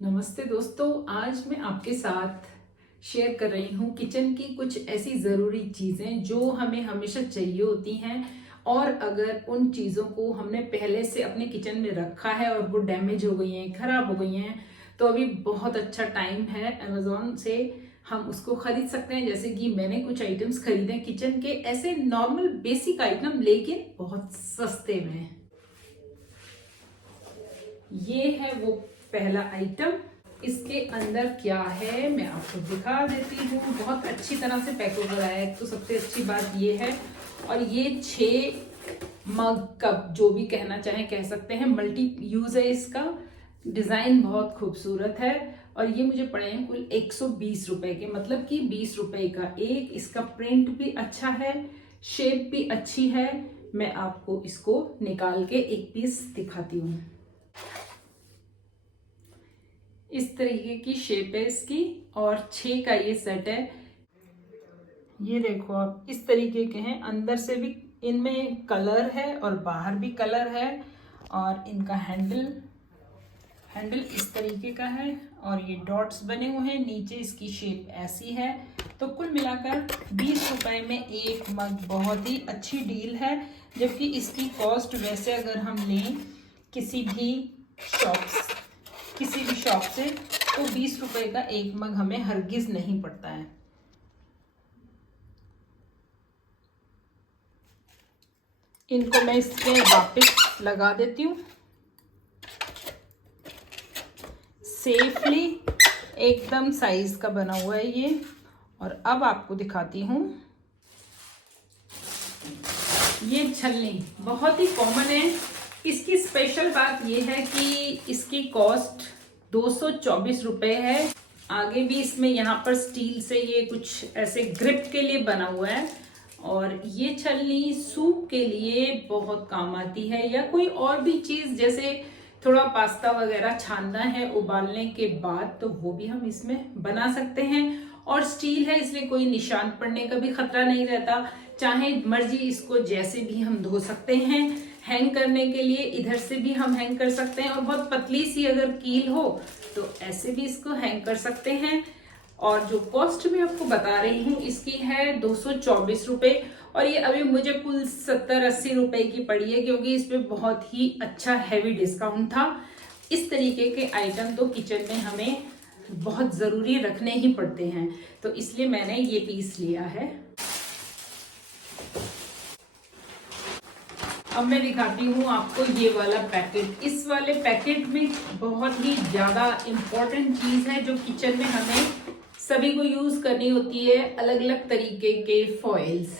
नमस्ते दोस्तों, आज मैं आपके साथ शेयर कर रही हूँ किचन की कुछ ऐसी ज़रूरी चीज़ें जो हमें हमेशा चाहिए होती हैं। और अगर उन चीज़ों को हमने पहले से अपने किचन में रखा है और वो डैमेज हो गई हैं, ख़राब हो गई हैं, तो अभी बहुत अच्छा टाइम है अमेज़ॉन से हम उसको ख़रीद सकते हैं। जैसे कि मैंने कुछ आइटम्स खरीदे किचन के, ऐसे नॉर्मल बेसिक आइटम लेकिन बहुत सस्ते में। ये है वो पहला आइटम। इसके अंदर क्या है मैं आपको दिखा देती हूँ। बहुत अच्छी तरह से पैक होकर आया है, तो सबसे अच्छी बात ये है। और ये 6 मग कप जो भी कहना चाहें कह सकते हैं, मल्टी यूज है इसका। डिजाइन बहुत खूबसूरत है और ये मुझे पड़े हैं कुल 120 रुपए के, मतलब कि 20 रुपए का एक। इसका प्रिंट भी अच्छा है, शेप भी अच्छी है। मैं आपको इसको निकाल के एक पीस दिखाती हूँ। इस तरीके की शेप है इसकी और 6 का ये सेट है। ये देखो आप, इस तरीके के हैं, अंदर से भी इनमें कलर है और बाहर भी कलर है। और इनका हैंडल इस तरीके का है और ये डॉट्स बने हुए हैं, नीचे इसकी शेप ऐसी है। तो कुल मिलाकर 20 रुपए में एक मग बहुत ही अच्छी डील है। जबकि इसकी कॉस्ट वैसे अगर हम लें किसी भी शॉप से, तो 20 रुपए का एक मग हमें हरगिज नहीं पड़ता है। इनको मैं इसमें वापस लगा देती हूँ सेफली। एकदम साइज का बना हुआ है ये। और अब आपको दिखाती हूँ ये छलनी, बहुत ही कॉमन है। इसकी स्पेशल बात ये है कि इसकी कॉस्ट 224 रुपए है। आगे भी इसमें यहाँ पर स्टील से ये कुछ ऐसे ग्रिप के लिए बना हुआ है। और ये छलनी सूप के लिए बहुत काम आती है, या कोई और भी चीज जैसे थोड़ा पास्ता वगैरह छानना है उबालने के बाद, तो वो भी हम इसमें बना सकते हैं। और स्टील है इसलिए कोई निशान पड़ने का भी खतरा नहीं रहता। चाहे मर्जी इसको जैसे भी हम धो सकते हैं। हैंग करने के लिए इधर से भी हम हैंग कर सकते हैं, और बहुत पतली सी अगर कील हो तो ऐसे भी इसको हैंग कर सकते हैं। और जो कॉस्ट मैं आपको बता रही हूँ इसकी है 224 रुपए। और ये अभी मुझे कुल 70-80 रुपए की पड़ी है, क्योंकि इस पे बहुत ही अच्छा हैवी डिस्काउंट था। इस तरीके के आइटम तो किचन में हमें बहुत जरूरी रखने ही पड़ते हैं, तो इसलिए मैंने ये पीस लिया है। अब मैं दिखाती हूँ आपको ये वाला पैकेट। इस वाले पैकेट में बहुत ही ज्यादा इम्पोर्टेंट चीज है जो किचन में हमें सभी को यूज करनी होती है, अलग अलग तरीके के फॉइल्स।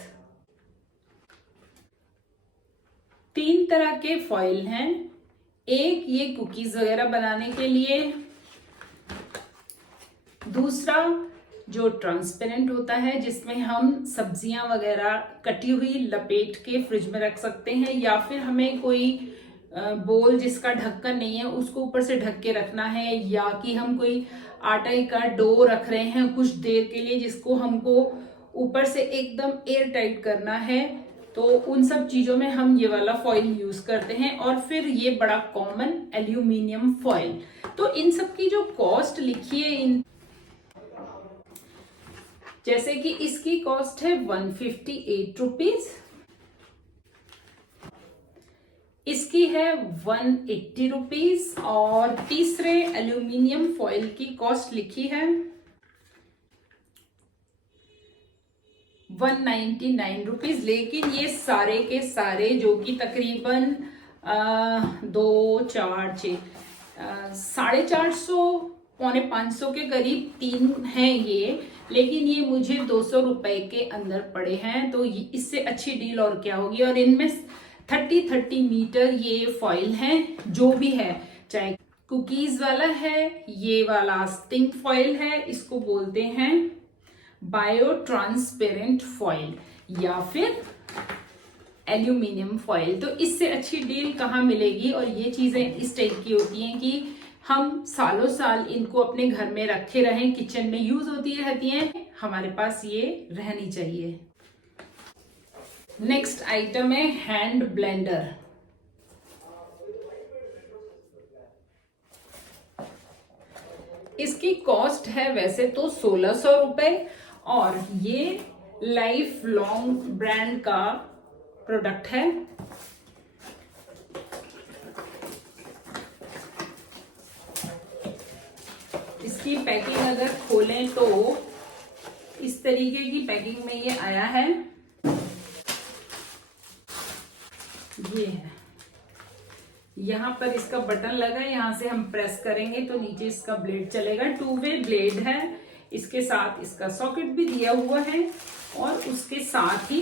3 तरह के फॉइल हैं। एक ये कुकीज वगैरह बनाने के लिए, दूसरा जो ट्रांसपेरेंट होता है जिसमें हम सब्जियां वगैरह कटी हुई लपेट के फ्रिज में रख सकते हैं, या फिर हमें कोई बोल जिसका ढक्कन नहीं है उसको ऊपर से ढक के रखना है, या कि हम कोई आटे का डो रख रहे हैं कुछ देर के लिए जिसको हमको ऊपर से एकदम एयर टाइट करना है, तो उन सब चीजों में हम ये वाला फॉइल यूज करते हैं। और फिर ये बड़ा कॉमन एल्यूमिनियम फॉइल। तो इन सब की जो कॉस्ट लिखी है इन, जैसे कि इसकी कॉस्ट है 158 रुपीज, इसकी है 180 रुपीज, और तीसरे एल्यूमिनियम फॉइल की कॉस्ट लिखी है 199 रुपीज। लेकिन ये सारे के सारे जो कि तकरीबन 450 पौने 500 के करीब 3 हैं ये, लेकिन ये मुझे 200 रुपए के अंदर पड़े हैं, तो इससे अच्छी डील और क्या होगी। और इनमें 30 मीटर ये फॉइल हैं जो भी है, चाहे कुकीज वाला है, ये वाला स्टिंग फॉइल है, इसको बोलते हैं बायो ट्रांसपेरेंट फॉइल, या फिर एल्यूमिनियम फॉइल। तो इससे अच्छी डील कहाँ मिलेगी। और ये चीजें इस टाइप की होती हैं कि हम सालों साल इनको अपने घर में रखे रहें, किचन में यूज होती रहती हैं, हमारे पास ये रहनी चाहिए। नेक्स्ट आइटम है हैंड ब्लेंडर। इसकी कॉस्ट है वैसे तो 1600 रुपए और ये लाइफ लॉन्ग ब्रांड का प्रोडक्ट है। इसकी पैकिंग अगर खोलें तो इस तरीके की पैकिंग में ये आया है। ये है, यहाँ पर इसका बटन लगा है, यहाँ से हम प्रेस करेंगे तो नीचे इसका ब्लेड चलेगा। 2 वे ब्लेड है। इसके साथ इसका सॉकेट भी दिया हुआ है और उसके साथ ही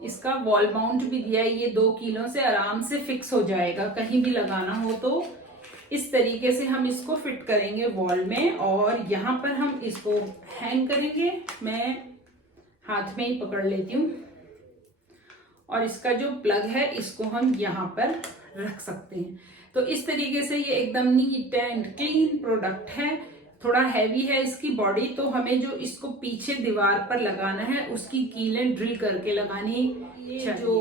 इसका वॉल माउंट भी दिया है। ये 2 किलो से आराम से फिक्स हो जाएगा, कहीं भी लगाना हो तो इस तरीके से हम इसको फिट करेंगे वॉल में और यहाँ पर हम इसको हैंग करेंगे। मैं हाथ में ही पकड़ लेती हूँ और इसका जो प्लग है इसको हम यहाँ पर रख सकते हैं। तो इस तरीके से ये एकदम नीट एंड क्लीन प्रोडक्ट है। थोड़ा हैवी है इसकी बॉडी, तो हमें जो इसको पीछे दीवार पर लगाना है उसकी कीलें ड्रिल करके लगानी। ये जो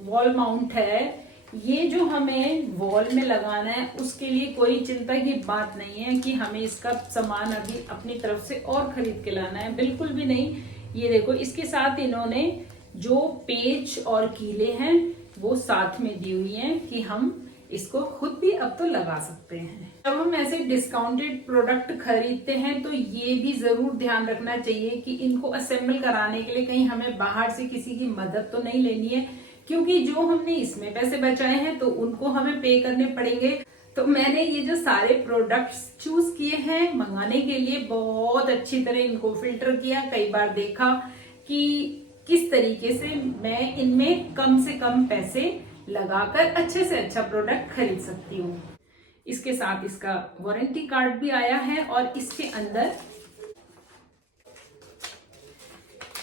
वॉल माउंट है ये जो हमें वॉल में लगाना है उसके लिए कोई चिंता की बात नहीं है कि हमें इसका सामान अभी अपनी तरफ से और खरीद के लाना है, बिल्कुल भी नहीं। ये देखो, इसके साथ इन्होंने जो पेच और कीले हैं वो साथ में दी हुई हैं कि हम इसको खुद भी अब तो लगा सकते हैं। जब हम ऐसे डिस्काउंटेड प्रोडक्ट खरीदते हैं तो ये भी जरूर ध्यान रखना चाहिए कि इनको असेंबल कराने के लिए कहीं हमें बाहर से किसी की मदद तो नहीं लेनी है, क्योंकि जो हमने इसमें पैसे बचाए हैं तो उनको हमें पे करने पड़ेंगे। तो मैंने ये जो सारे प्रोडक्ट्स चूज किए हैं मंगाने के लिए, बहुत अच्छी तरह इनको फिल्टर किया, कई बार देखा कि किस तरीके से मैं इनमें कम से कम पैसे लगाकर अच्छे से अच्छा प्रोडक्ट खरीद सकती हूँ। इसके साथ इसका वारंटी कार्ड भी आया है और इसके अंदर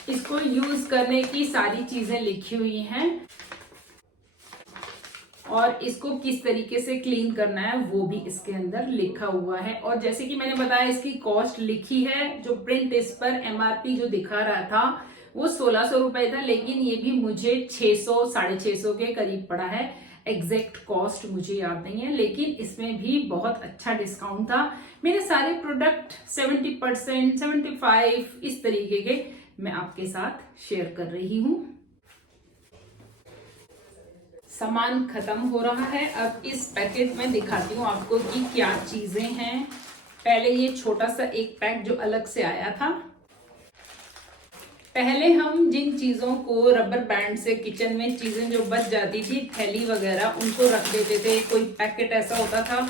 इसको यूज करने की सारी चीजें लिखी हुई हैं और इसको किस तरीके से क्लीन करना है वो भी इसके अंदर लिखा हुआ है। और जैसे कि मैंने बताया इसकी कॉस्ट लिखी है, जो प्रिंट इस पर MRP जो दिखा रहा था वो 1600 रुपए था, लेकिन ये भी मुझे 600 650 के करीब पड़ा है। एग्जैक्ट कॉस्ट मुझे याद नहीं है, लेकिन इसमें भी बहुत अच्छा डिस्काउंट था। मेरे सारे प्रोडक्ट 70%, 75 इस तरीके के मैं आपके साथ शेयर कर रही हूँ। सामान खत्म हो रहा है। अब इस पैकेट में दिखाती हूँ आपको कि क्या चीजें हैं। पहले ये छोटा सा एक पैक जो अलग से आया था। पहले हम जिन चीजों को रबर बैंड से किचन में चीजें जो बच जाती थी, थैली वगैरह, उनको रख देते थे। कोई पैकेट ऐसा होता था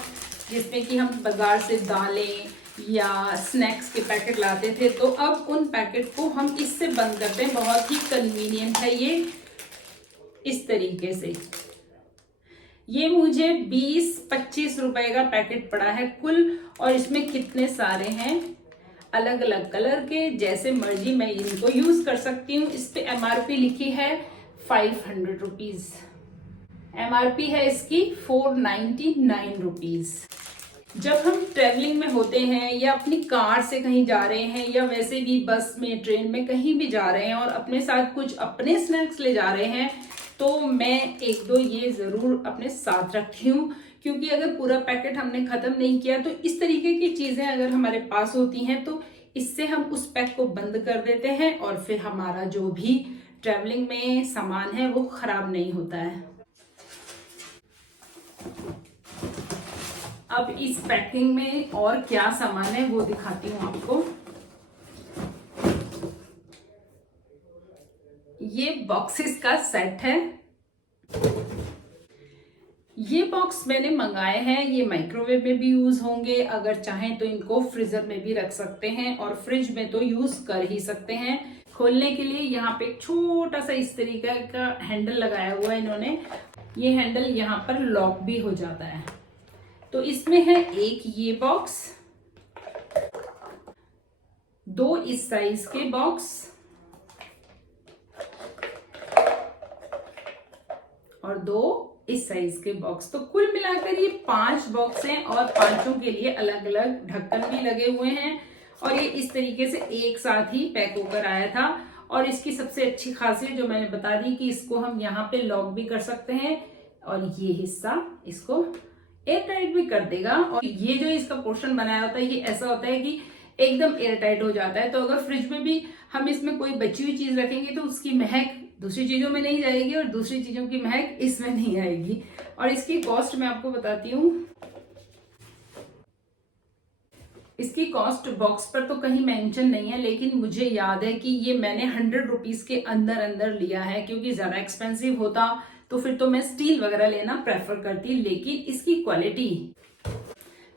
जिसमें कि हम बाजार से दालें या स्नैक्स के पैकेट लाते थे, तो अब उन पैकेट को हम इससे बंद करते हैं। बहुत ही कन्वीनियंट है ये। इस तरीके से ये मुझे 20-25 रुपए का पैकेट पड़ा है कुल, और इसमें कितने सारे हैं अलग अलग कलर के, जैसे मर्जी मैं इनको यूज कर सकती हूँ। इस पे MRP लिखी है 500 रुपीज। MRP है इसकी 499 रुपीज। जब हम ट्रेवलिंग में होते हैं या अपनी कार से कहीं जा रहे हैं या वैसे भी बस में, ट्रेन में, कहीं भी जा रहे हैं और अपने साथ कुछ अपने स्नैक्स ले जा रहे हैं, तो मैं 1-2 ये जरूर अपने साथ रखती हूँ, क्योंकि अगर पूरा पैकेट हमने खत्म नहीं किया तो इस तरीके की चीजें अगर हमारे पास होती हैं तो इससे हम उस पैक को बंद कर देते हैं और फिर हमारा जो भी ट्रैवलिंग में सामान है वो खराब नहीं होता है। अब इस पैकिंग में और क्या सामान है वो दिखाती हूँ आपको। ये बॉक्सेस का सेट है। ये बॉक्स मैंने मंगाए हैं, ये माइक्रोवेव में भी यूज होंगे, अगर चाहें तो इनको फ्रीजर में भी रख सकते हैं और फ्रिज में तो यूज कर ही सकते हैं। खोलने के लिए यहाँ पे एक छोटा सा इस तरीके का हैंडल लगाया हुआ है इन्होंने। ये हैंडल यहाँ पर लॉक भी हो जाता है। तो इसमें है एक ये बॉक्स, 2 इस साइज के बॉक्स और 2 इस साइज के बॉक्स। तो कुल मिलाकर ये 5 बॉक्स हैं और 5 के लिए अलग अलग ढक्कन भी लगे हुए हैं और ये इस तरीके से एक साथ ही पैक होकर आया था। और इसकी सबसे अच्छी खासियत जो मैंने बता दी कि इसको हम यहाँ पे लॉक भी कर सकते हैं। और ये हिस्सा इसको एयर टाइट भी कर देगा। और ये जो इसका पोर्शन बनाया होता है ये ऐसा होता है कि एकदम एयर टाइट हो जाता है, तो अगर फ्रिज में भी हम इसमें कोई बची हुई चीज रखेंगे तो उसकी महक दूसरी चीजों में नहीं जाएगी और दूसरी चीजों की महक इसमें नहीं आएगी। और इसकी कॉस्ट मैं आपको बताती हूँ। इसकी कॉस्ट बॉक्स पर तो कहीं मेंशन नहीं है, लेकिन मुझे याद है कि ये मैंने 100 रुपीज के अंदर अंदर लिया है, क्योंकि ज्यादा एक्सपेंसिव होता तो फिर तो मैं स्टील वगैरह लेना प्रेफर करती। लेकिन इसकी क्वालिटी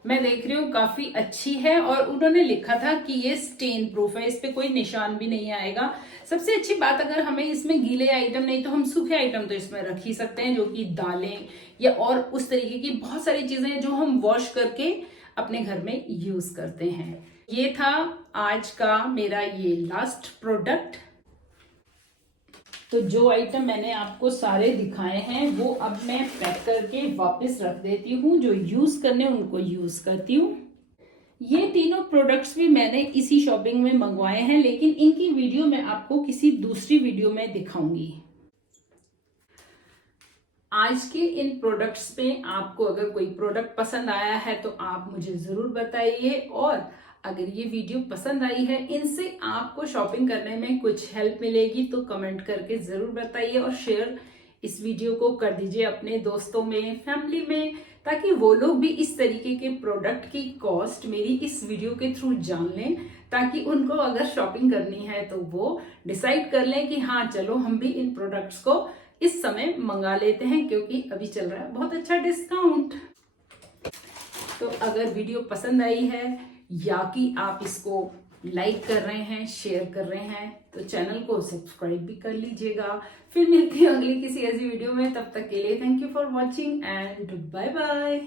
मैं देख रही हूँ काफी अच्छी है, और उन्होंने लिखा था कि ये स्टेन प्रूफ है, इस पे कोई निशान भी नहीं आएगा। सबसे अच्छी बात, अगर हमें इसमें गीले आइटम नहीं तो हम सूखे आइटम तो इसमें रख ही सकते हैं, जो कि दालें या और उस तरीके की बहुत सारी चीजें हैं जो हम वॉश करके अपने घर में यूज करते हैं। ये था आज का मेरा ये लास्ट प्रोडक्ट। तो जो आइटम मैंने आपको सारे दिखाए हैं वो अब मैं पैक करके वापस रख देती हूँ। जो यूज करने उनको यूज करती हूँ। ये तीनों प्रोडक्ट्स भी मैंने इसी शॉपिंग में मंगवाए हैं, लेकिन इनकी वीडियो मैं आपको किसी दूसरी वीडियो में दिखाऊंगी। आज के इन प्रोडक्ट्स में आपको अगर कोई प्रोडक्ट पसंद आया है तो आप मुझे जरूर बताइए, और अगर ये वीडियो पसंद आई है, इनसे आपको शॉपिंग करने में कुछ हेल्प मिलेगी तो कमेंट करके जरूर बताइए, और शेयर इस वीडियो को कर दीजिए अपने दोस्तों में, फैमिली में, ताकि वो लोग भी इस तरीके के प्रोडक्ट की कॉस्ट मेरी इस वीडियो के थ्रू जान लें, ताकि उनको अगर शॉपिंग करनी है तो वो डिसाइड कर लें कि हाँ चलो हम भी इन प्रोडक्ट्स को इस समय मंगा लेते हैं, क्योंकि अभी चल रहा है बहुत अच्छा डिस्काउंट। तो अगर वीडियो पसंद आई है या कि आप इसको लाइक कर रहे हैं, शेयर कर रहे हैं, तो चैनल को सब्सक्राइब भी कर लीजिएगा। फिर मिलते हैं अगली किसी ऐसी वीडियो में, तब तक के लिए thank you for watching and bye bye.